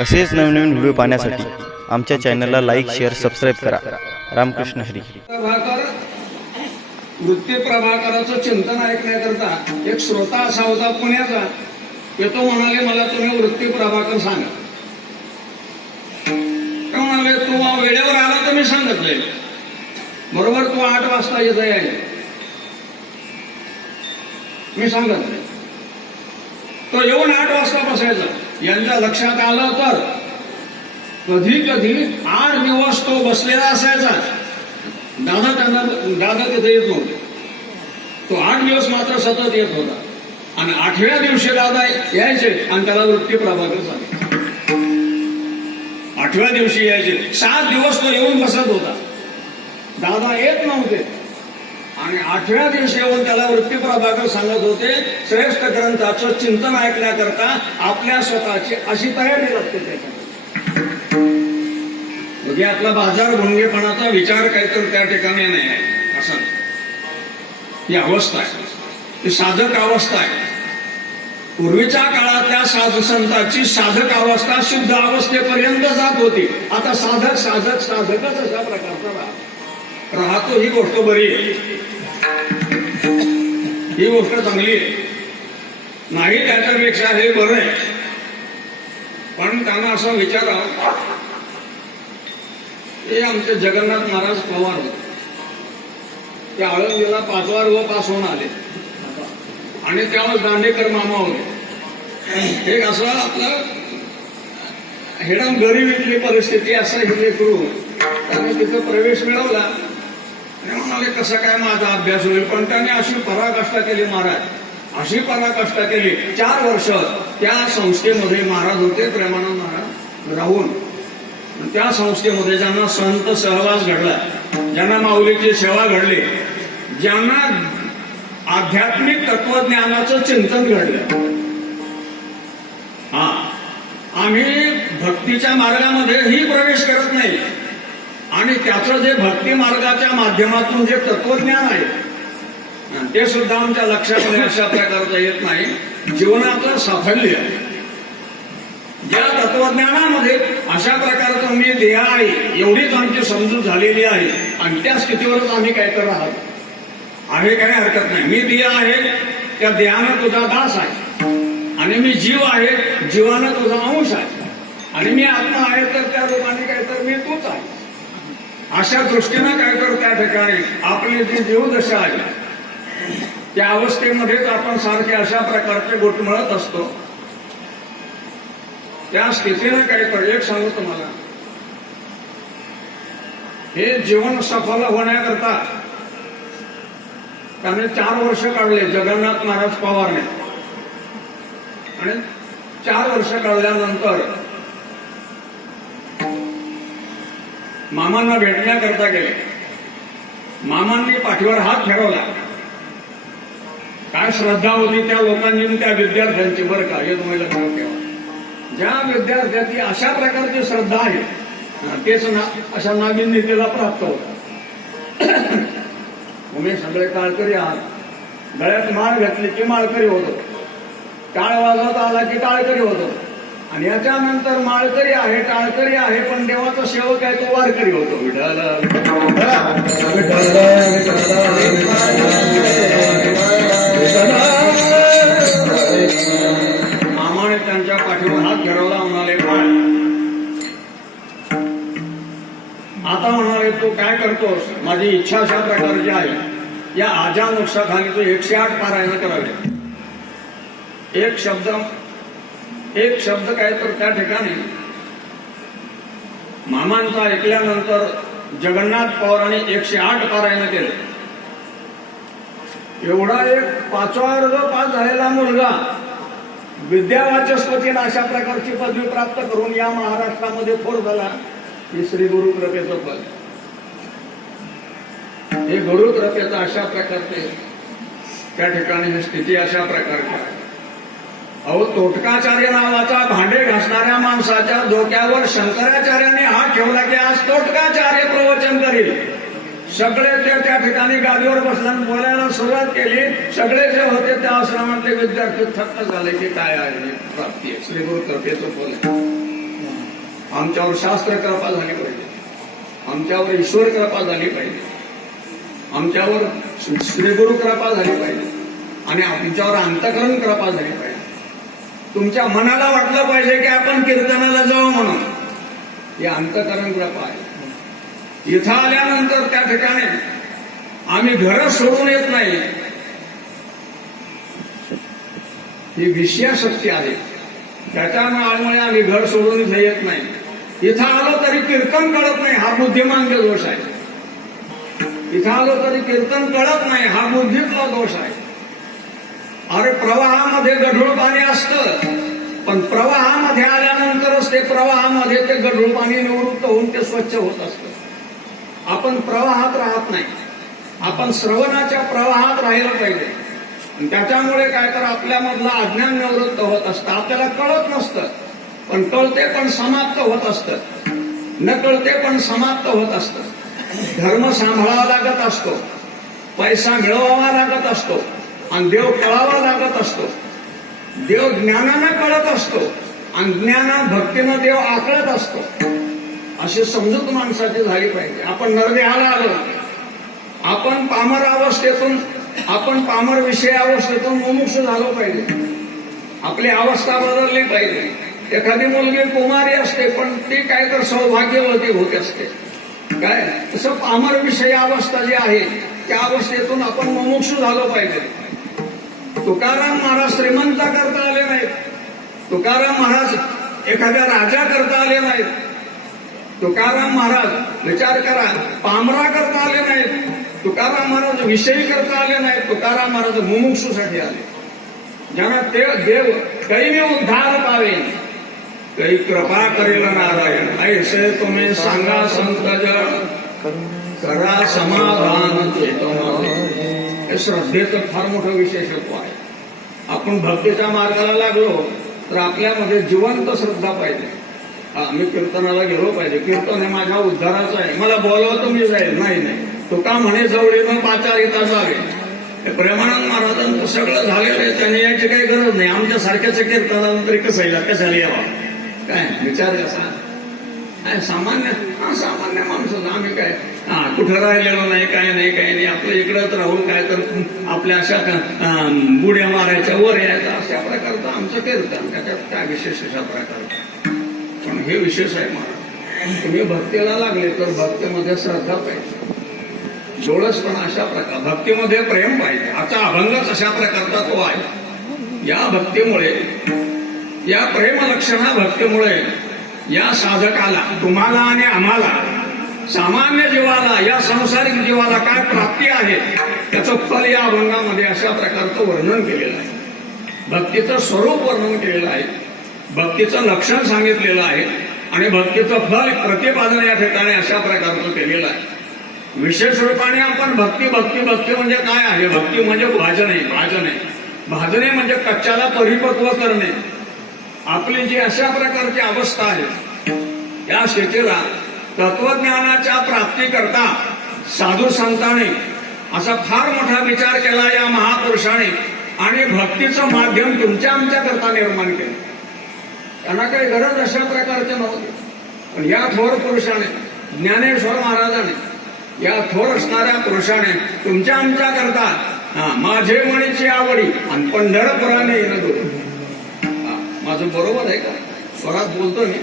असेच नवनवीन व्हिडिओ पाहण्यासाठी आमच्या चॅनलला लाईक, शेअर, सबस्क्राईब करा. रामकृष्ण हरी. वृत्ती प्रभाकराचं चिंतन ऐकण्याकरता एक श्रोता असा होता पुण्याचा. तो म्हणाले, मला तुम्ही वृत्ती प्रभाकर सांगा. ते म्हणाले, तू वेळेवर आला तर मी सांगत जाईल. बरोबर तू 8 वाजता येत यायला मी सांगत नाही. तो येऊन 8 वाजता बसायचा. यांच्या लक्षात आलं तर कधी कधी 8 दिवस तो बसलेला असायचा. दादा तिथे येत नव्हते. तो 8 दिवस मात्र सतत येत होता. आणि 8व्या दिवशी दादा यायचे आणि त्याला वृत्ती प्रभाकर सांगे. 8व्या दिवशी यायचे. 7 दिवस तो येऊन बसत होता. दादा येत नव्हते आणि 8व्या दिवशी येऊन त्याला वृत्ती प्रभाकर सांगत होते. श्रेष्ठ ग्रंथाचं चिंतन ऐकण्याकरता आपल्या स्वतःची अशी तयारी लागते. त्याच्यात म्हणजे आपला बाजार भुंगेपणाचा विचार काहीतरी त्या ठिकाणी नाही आहे. असं ही अवस्था आहे. ही साधक अवस्था आहे. पूर्वीच्या काळातल्या साधू संतांची साधक अवस्था शुद्ध अवस्थेपर्यंत जात होती. आता साधकच अशा प्रकारचा राहतो. ही गोष्ट बरी आहे. ही गोष्ट चांगली आहे. नाही त्याच्यापेक्षा हे बरं आहे. पण त्यांना असं विचारावं, हे आमचे जगन्नाथ महाराज पवार होते. ते आळंदीला 5वा रोज पास होऊन आले आणि त्यावेळेस दांडेकर मामा होते. एक असं आपलं हेडम गरिबीतली परिस्थिती असं हे करू त्याने तिथे प्रवेश मिळवला. म्हणाले, कसं काय माझा अभ्यास होईल. पण त्याने अशी पराकाष्ठा केली महाराज, अशी पराकाष्ठा केली. 4 वर्ष त्या संस्थेमध्ये महाराज होते, प्रेमानंद महाराज राहून. त्या संस्थेमध्ये ज्यांना संत सहवास घडला, ज्यांना माऊलीची सेवा घडली, ज्यांना आध्यात्मिक तत्वज्ञानाचं चिंतन घडलं. आम्ही भक्तीच्या मार्गामध्येही प्रवेश करत नाही आणि त्याचं जे भक्ती मार्गाच्या माध्यमातून जे तत्वज्ञान आहे ते सुद्धा आमच्या लक्षात अशा प्रकारचं येत नाही. जीवनाचं साफल्य ज्या तत्वज्ञानामध्ये अशा प्रकारचं मी देह आहे एवढीच आमची समजूत झालेली आहे आणि त्या स्थितीवरच आम्ही काय करत आहात आहे. काही हरकत नाही. मी देह आहे, त्या देहानं तुझा दास आहे आणि मी जीव आहे, जीवानं तुझा अंश आहे आणि मी आत्मा आहे तर त्या रूपाने काय तर मी तूच आहे. अशा दृष्टीनं काय कर त्या ठिकाणी आपली जी जीवदशा आहे त्या अवस्थेमध्येच आपण सारखे अशा प्रकारचे घुटमळत असतो. त्या स्थितीनं काय कर, एक सांगू तुम्हाला, हे जीवन सफल होण्याकरता त्याने 4 वर्ष काढले जगन्नाथ महाराज पवारने. आणि 4 वर्ष काढल्यानंतर मामांना भेटण्याकरता गेले. मामांनी पाठीवर हात फिरवला. काय श्रद्धा होती त्या लोकांची, त्या विद्यार्थ्यांची. बरं का, हे तुम्हाला लक्षात ठेवा. ज्या विद्यार्थ्यांची अशा प्रकारची श्रद्धा आहे तेच अशा नाविन्यतेला प्राप्त होतात. तुम्ही सगळे टाळकरी आहात. गळ्यात माळ घातली की माळकरी होतो, टाळ वाजवता आला की टाळकरी होतो. आणि याच्यानंतर माळकरी आहे, टाळकरी आहे, पण देवाचा सेवक आहे तो वारकरी होतो. मामाने त्यांच्या पाठीवर हात फिरवला. म्हणाले, काय आता म्हणाले, तू काय करतोस. माझी इच्छा अशा प्रकारची आहे, या आजानुषाखाली तू 108 पारायण करावे. एक शब्द काय तर त्या ठिकाणी मामांचा ऐकल्यानंतर जगन्नाथ पवारांनी 108 पारायण केले. एवढा एक 5वा वर्ग पास झालेला मुलगा विद्यावाचस्पतीने अशा प्रकारची पदवी प्राप्त करून या महाराष्ट्रामध्ये थोर झाला. हे श्री गुरु कृपेचं फल. हे गुरु कृपेचं अशा प्रकारचे त्या ठिकाणी ही स्थिती अशा प्रकारची आहे. अहो, तोटकाचार्य नावाचा भांडे घासणाऱ्या माणसाच्या डोक्यावर शंकराचार्याने हात ठेवला की आज तोटकाचार्य प्रवचन करील. सगळे ते त्या ठिकाणी गादीवर बसल्यानं बोलायला सुरुवात केली. सगळे जे होते त्या आश्रमातले विद्यार्थी थक्क झाले की काय आहे प्राप्ती, श्री गुरु कृपेचं फल. आमच्यावर शास्त्र कृपा झाली पाहिजे, आमच्यावर ईश्वर कृपा झाली पाहिजे, आमच्यावर श्रीगुरु कृपा झाली पाहिजे आणि आमच्यावर अंतःकरण कृपा झाली पाहिजे. तुमच्या मनाला वाटलं पाहिजे की आपण कीर्तनाला जाऊ म्हणून. ही अंतःकरण कृपा आहे. इथं आल्यानंतर त्या ठिकाणी आम्ही घर सोडून येत नाही. ही विषयाशक्ती आहे, त्याच्यामुळे आम्ही घर सोडून इथे येत नाही. इथं आलो तरी कीर्तन कळत नाही, हा बुद्धिमानचा दोष आहे. इथं आलो तरी कीर्तन कळत नाही, हा बुद्धीतला दोष आहे. अरे प्रवाहामध्ये गढूळ पाणी असतं, पण प्रवाहामध्ये आल्यानंतरच ते प्रवाहामध्ये ते गढूळ पाणी निवृत्त होऊन ते स्वच्छ होत असतं. आपण प्रवाहात राहत नाही, आपण श्रवणाच्या प्रवाहात राहिलं पाहिजे. आणि त्याच्यामुळे काय तर आपल्यामधलं अज्ञान निवृत्त होत असतं. आपल्याला कळत नसतं, पण कळते पण समाप्त होत असतं. न कळते पण समाप्त होत असतं. धर्म सांभाळावा लागत असतो, पैसा मिळवावा लागत असतो आणि देव कळावा लागत असतो. देव ज्ञानानं कळत असतो आणि ज्ञानात भक्तीनं देव आकळत असतो. अशी समजूत माणसाची झाली पाहिजे. आपण नरदेहाला आलो, आपण पामर अवस्थेतून, आपण पामर विषय अवस्थेतून मुमुक्ष झालो पाहिजे. आपली अवस्था बदलली पाहिजे. एखादी मुलगी कुमारी असते, पण ती काय तर सौभाग्यवती होत असते. काय तसं पामर विषयी अवस्था जी आहे त्या अवस्थेतून आपण मुमुक्ष झालो पाहिजे. तुकाराम महाराज श्रीमंत करता आले नाहीत, तुकाराम महाराज एखाद्या राजा करता आले नाहीत, तुकाराम महाराज विचार करा पामरा करता आले नाहीत, तुकाराम महाराज विषयी करता आले नाहीत. तुकाराम महाराज मुमुक्षूसाठी आले. ज्यांना ते देव कैने उद्धार पावे, काही कृपा करेल नारायण. ऐसे तुम्ही सांगा संत जन, करा समाधान चेतन. हे श्रद्धेचं फार मोठं विशेषत्व आहे. आपण भक्तीच्या मार्गाला लागलो तर आपल्यामध्ये जिवंत श्रद्धा पाहिजे. मी कीर्तनाला गेलो पाहिजे, कीर्तन हे माझ्या उद्धाराचं आहे, मला बोलवा तुम्ही जाईल. नाही, तुका म्हणे जवळीनं पाचारिता जावे. प्रेमानंद महाराजांचं सगळं झालेलं आहे, त्यांनी याची काही गरज नाही. आमच्या सारख्याचं कीर्तनाला तरी कशाला यावा. काय विचार कसा सामान्य माणसं आम्ही काय कुठं राहिलेलो नाही, काय नाही. आपलं इकडंच राहून काय तर आपल्या अशा बुड्या मारायच्या वर यायचं अशा प्रकारचं आमचं कीर्तन. त्याच्यात काय विशेष अशा प्रकारचं, पण हे विशेष आहे. मला तुम्ही भक्तीला लागले तर भक्तीमध्ये श्रद्धा पाहिजे, जोडस पण अशा प्रकार, भक्तीमध्ये प्रेम पाहिजे. आता अभंगच अशा प्रकारचा तो आहे. या भक्तीमुळे, या प्रेमलक्षणा भक्तीमुळे या साधकाला, तुम्हाला आणि आम्हाला, सामान्य जीवाला, या संसारिक जीवाला काय प्राप्ती आहे त्याचं फल या अभंगामध्ये अशा प्रकारचं वर्णन केलेलं आहे. भक्तीचं स्वरूप वर्णन केलेलं आहे, भक्तीचं लक्षण सांगितलेलं आहे आणि भक्तीचं फल प्रतिपादन या ठिकाणी अशा प्रकारचं केलेलं आहे. विशेष रूपाने आपण भक्ती म्हणजे काय आहे? भक्ती म्हणजे भाजने म्हणजे कच्च्याला परिपक्व करणे. आपली जी अशा प्रकारची अवस्था आहे या स्थितीला तत्वज्ञानाच्या प्राप्तीकरता साधू संतांनी असा फार मोठा विचार केला या महापुरुषाने आणि भक्तीचं माध्यम तुमच्या आमच्या करता निर्माण केलं. त्यांना काही गरज अशा प्रकारची नव्हती, पण या थोर पुरुषाने, ज्ञानेश्वर महाराजाने, या थोर असणाऱ्या पुरुषाने तुमच्या आमच्या करता माझे म्हणीची आवडी आणि पंढरपुराने येणं. माझं बरोबर आहे का? स्वरात बोलतो मी.